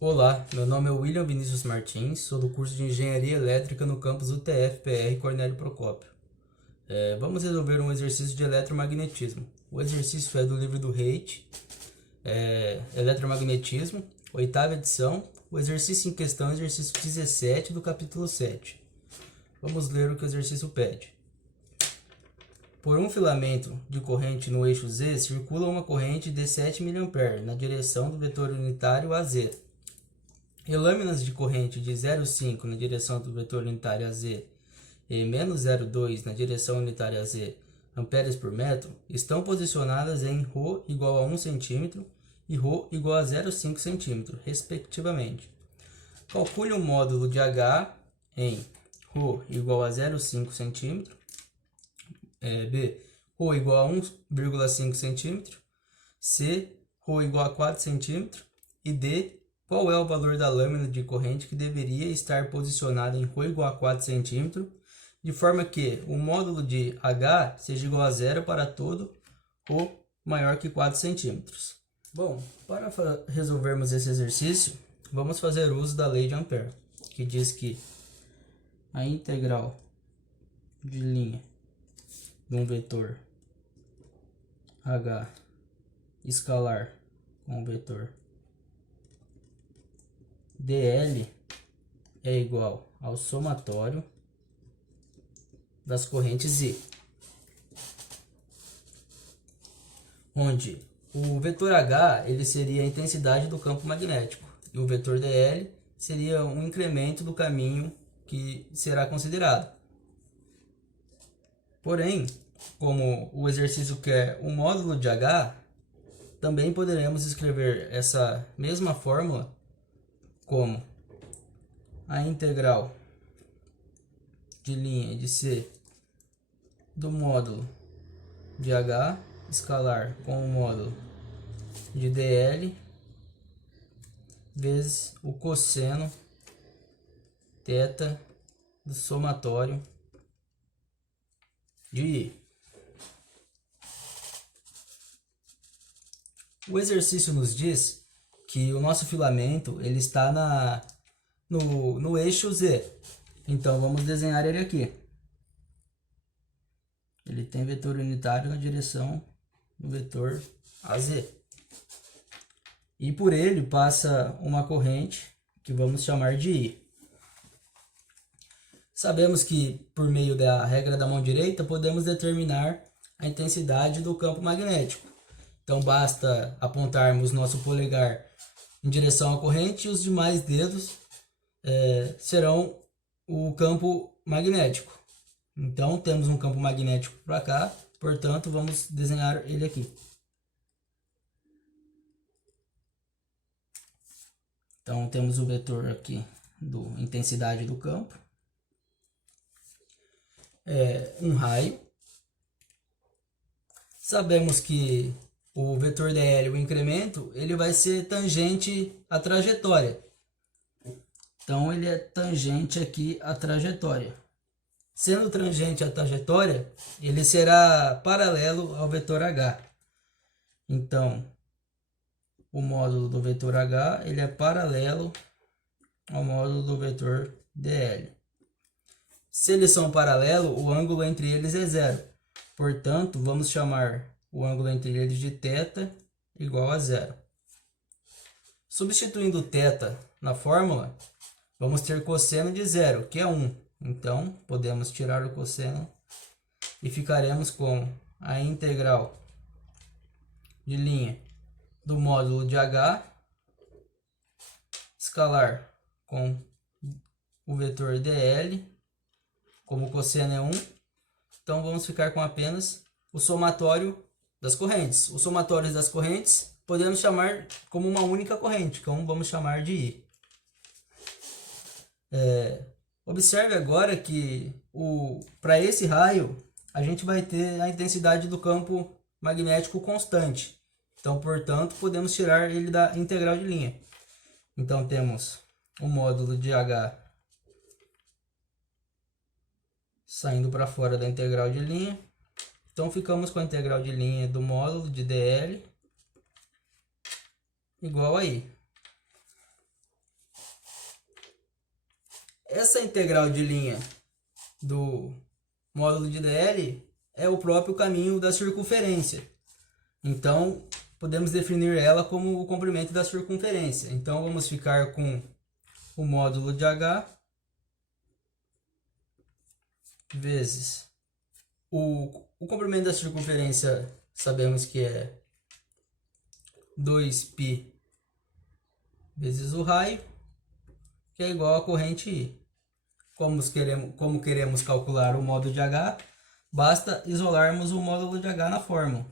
Olá, meu nome é William Vinícius Martins, sou do curso de Engenharia Elétrica no campus UTF-PR Cornélio Procópio. Vamos resolver um exercício de eletromagnetismo. O exercício é do livro do Reit, Eletromagnetismo, 8ª edição. O exercício em questão é o exercício 17 do capítulo 7. Vamos ler o que o exercício pede. Por um filamento de corrente no eixo Z, circula uma corrente de 7 mA na direção do vetor unitário AZ. E lâminas de corrente de 0,5 na direção do vetor unitário AZ e menos 0,2 na direção unitária AZ, amperes por metro, estão posicionadas em ρ igual a 1 cm e ρ igual a 0,5 cm, respectivamente. Calcule o módulo de H em ρ igual a 0,5 cm, B, ρ igual a 1,5 cm, C, ρ igual a 4 cm e D, qual é o valor da lâmina de corrente que deveria estar posicionada em ρ igual a 4 cm, de forma que o módulo de H seja igual a zero para todo ρ maior que 4 cm. Bom, para resolvermos esse exercício, vamos fazer uso da lei de Ampère, que diz que a integral de linha de um vetor H escalar com o vetor dl é igual ao somatório das correntes I, onde o vetor H ele seria a intensidade do campo magnético e o vetor dl seria um incremento do caminho que será considerado. Porém, como o exercício quer o módulo de H, também poderemos escrever essa mesma fórmula como a integral de linha de C do módulo de H escalar com o módulo de dl vezes o cosseno θ do somatório de I. O exercício nos diz que o nosso filamento ele está no eixo Z. Então vamos desenhar ele aqui. Ele tem vetor unitário na direção do vetor AZ. E por ele passa uma corrente que vamos chamar de I. Sabemos que por meio da regra da mão direita podemos determinar a intensidade do campo magnético. Então basta apontarmos nosso polegar em direção à corrente e os demais dedos serão o campo magnético. Então temos um campo magnético para cá, portanto vamos desenhar ele aqui. Então temos o vetor aqui do intensidade do campo, um raio. Sabemos que o vetor dl, o incremento, ele vai ser tangente à trajetória. Então ele é tangente aqui à trajetória. Sendo tangente à trajetória, ele será paralelo ao vetor H. Então, o módulo do vetor H ele é paralelo ao módulo do vetor dl. Se eles são paralelos, o ângulo entre eles é zero. Portanto, vamos chamar o ângulo entre eles de θ igual a zero. Substituindo θ na fórmula, vamos ter cosseno de zero, que é 1. Então, podemos tirar o cosseno e ficaremos com a integral de linha do módulo de H escalar com o vetor dl, como o cosseno é 1. Então, vamos ficar com apenas o somatório das correntes. Os somatórios das correntes podemos chamar como uma única corrente, então vamos chamar de I. Observe agora que para esse raio a gente vai ter a intensidade do campo magnético constante. Então, portanto, podemos tirar ele da integral de linha. Então, temos o módulo de H saindo para fora da integral de linha. Então, ficamos com a integral de linha do módulo de dl igual a I. essa integral de linha do módulo de DL é o próprio caminho da circunferência. Então, podemos definir ela como o comprimento da circunferência. Então, vamos ficar com o módulo de H vezes o comprimento da circunferência, sabemos que é 2π vezes o raio, que é igual a corrente I. Como queremos calcular o módulo de H, basta isolarmos o módulo de H na fórmula.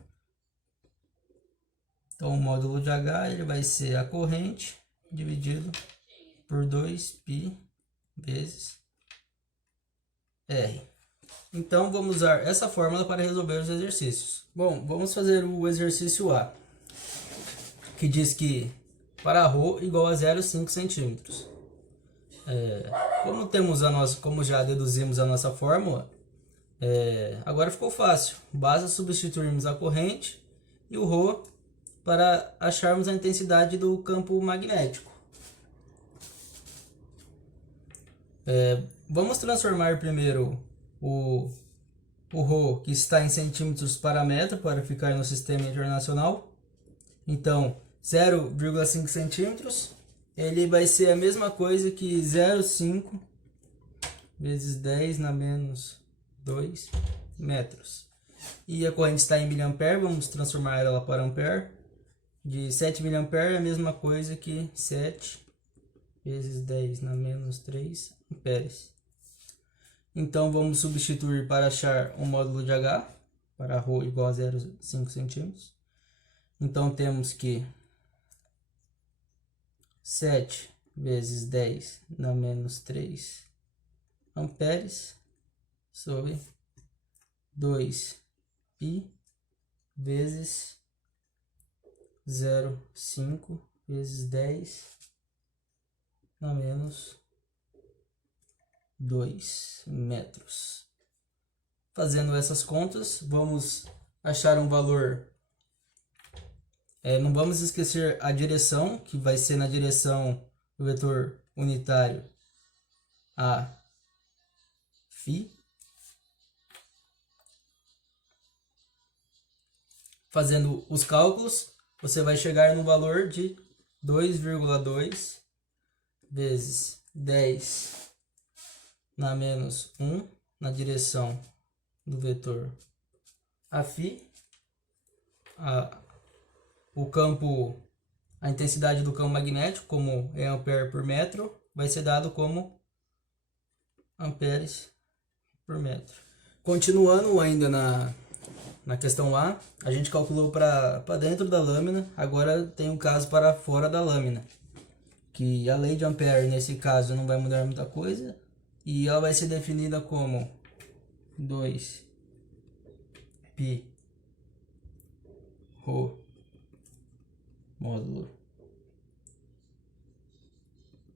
Então, o módulo de H ele vai ser a corrente dividido por 2π vezes R. Então, vamos usar essa fórmula para resolver os exercícios. Bom, vamos fazer o exercício A, que diz que para ρ igual a 0,5 centímetros. Como já deduzimos a nossa fórmula, agora ficou fácil. Basta substituirmos a corrente e o ρ para acharmos a intensidade do campo magnético. Vamos transformar primeiro o ρ, que está em centímetros para metro, para ficar no sistema internacional. Então, 0,5 centímetros, ele vai ser a mesma coisa que 0,5 vezes 10 na menos 2 metros. E a corrente está em miliampere, vamos transformar ela para ampere. De 7 miliampere é a mesma coisa que 7 vezes 10 na menos 3 amperes. Então, vamos substituir para achar o módulo de H, para ρ igual a 0,5 centímetros. Então, temos que 7 vezes 10 na menos 3 amperes sobre 2π vezes 0,5 vezes 10 na menos 2 metros. Fazendo essas contas, vamos achar um valor. Não vamos esquecer a direção, que vai ser na direção do vetor unitário a φ. Fazendo os cálculos, você vai chegar no valor de 2,2 vezes 10 na menos 1 na direção do vetor a φ. A intensidade do campo magnético, como é ampere por metro, vai ser dado como amperes por metro. Continuando ainda na questão A, a gente calculou para dentro da lâmina, agora tem um caso para fora da lâmina, que a lei de Ampere nesse caso não vai mudar muita coisa, e ela vai ser definida como 2π ρ módulo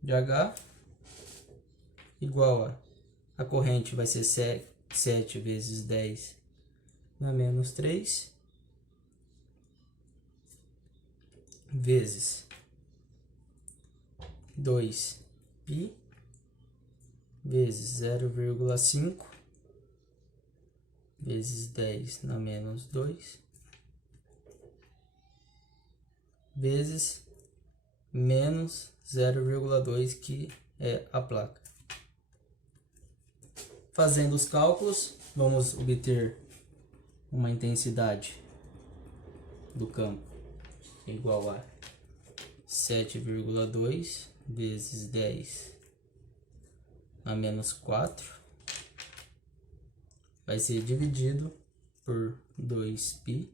de H igual a corrente vai ser 7 vezes 10 na menos 3 vezes 2π vezes 0,5 vezes 10 na menos 2 vezes menos 0,2, que é a placa. Fazendo os cálculos, vamos obter uma intensidade do campo igual a 7,2 vezes 10 na menos 4, vai ser dividido por 2π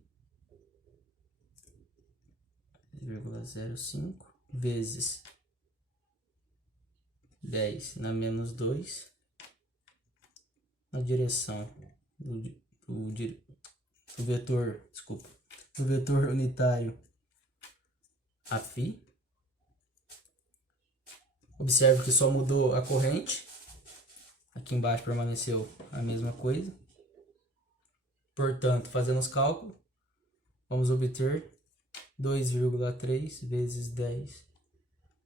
0,05 vezes 10 na menos 2 na direção do vetor unitário a φ. Observe que só mudou a corrente, aqui embaixo permaneceu a mesma coisa. Portanto, fazendo os cálculos, vamos obter 2,3 vezes 10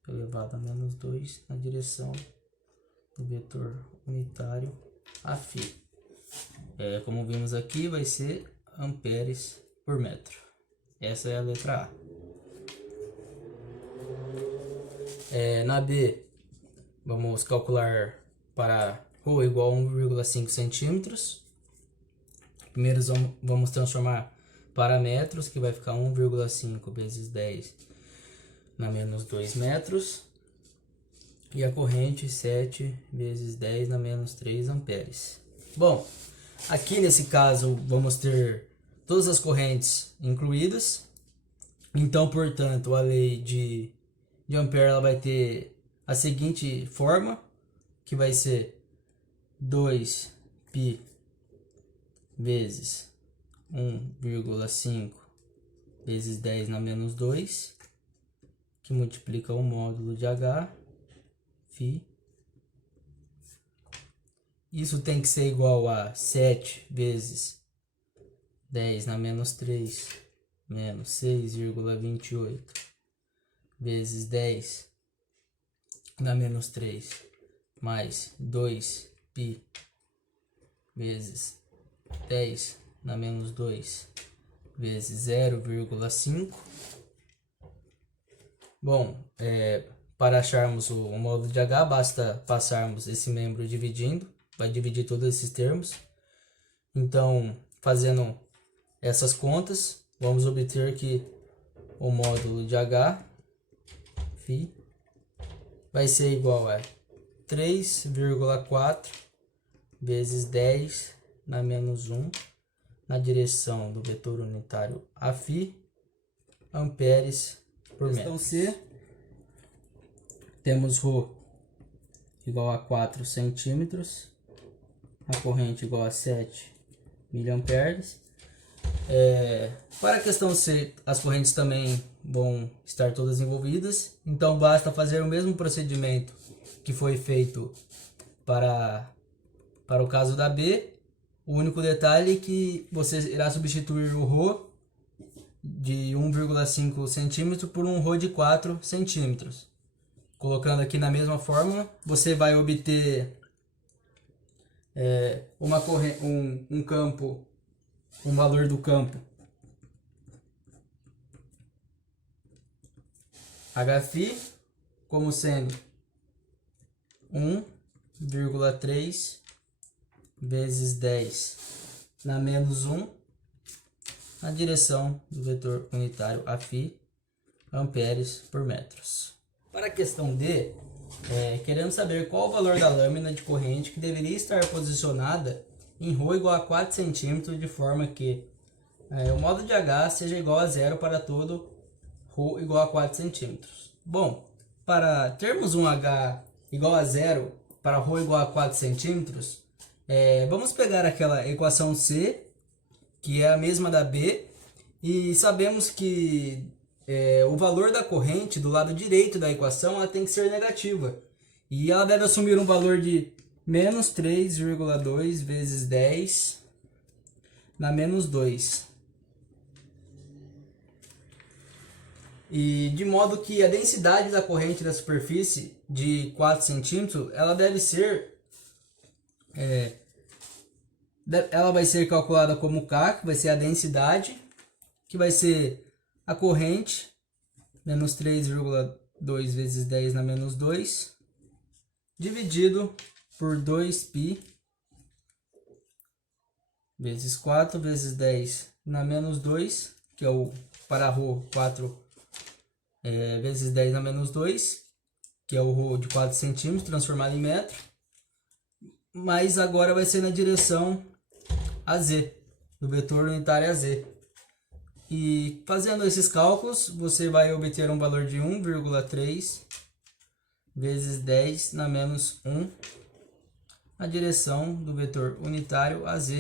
elevado a menos 2 na direção do vetor unitário Aφ. Como vimos aqui, vai ser amperes por metro. Essa é a letra A. Na B, vamos calcular para ρ igual a 1,5 centímetros. Primeiro vamos transformar para metros, que vai ficar 1,5 vezes 10 na menos 2 metros. E a corrente 7 vezes 10 na menos 3 amperes. Bom, aqui nesse caso vamos ter todas as correntes incluídas. Então, portanto, a lei de Ampère ela vai ter a seguinte forma, que vai ser 2π vezes 1,5 vezes 10 na menos 2, que multiplica o módulo de H, φ. Isso tem que ser igual a 7 vezes 10 na menos 3 menos 6,28 vezes 10 na menos 3 mais 2π vezes 10 na menos 2 vezes 0,5. Bom, para acharmos o módulo de H, basta passarmos esse membro dividindo, vai dividir todos esses termos. Então, fazendo essas contas, vamos obter que o módulo de H, φ, vai ser igual a 3,4 vezes 10 na menos 1 na direção do vetor unitário Aφ, amperes por metro. Questão C, temos ρ igual a 4 centímetros, a corrente igual a 7 miliamperes. Para a questão C, as correntes também vão estar todas envolvidas, então basta fazer o mesmo procedimento que foi feito para o caso da B. O único detalhe é que você irá substituir o ρ de 1,5 centímetro por um ρ de 4 centímetros. Colocando aqui na mesma fórmula, você vai obter um valor do campo Hφ como sendo 1,3 vezes 10 na menos 1 na direção do vetor unitário Aφ, amperes por metros. Para a questão D, queremos saber qual o valor da lâmina de corrente que deveria estar posicionada em ρ igual a 4 cm, de forma que o módulo de H seja igual a zero para todo ρ igual a 4 cm. Bom, para termos um H igual a zero para ρ igual a 4 cm, vamos pegar aquela equação C, que é a mesma da B, e sabemos que o valor da corrente do lado direito da equação ela tem que ser negativa. E ela deve assumir um valor de menos 3,2 vezes 10 na menos 2. E de modo que a densidade da corrente da superfície de 4 centímetros, ela deve ser... ela vai ser calculada como K, que vai ser a densidade, que vai ser a corrente, menos 3,2 vezes 10 na menos 2, dividido por 2π vezes 4 vezes 10 na menos 2, que é o para ρ 4 vezes 10 na menos 2, que é o ρ de 4 centímetros transformado em metro, mas agora vai ser na direção AZ, do vetor unitário AZ. E fazendo esses cálculos, você vai obter um valor de 1,3 vezes 10 na menos 1 na direção do vetor unitário AZ,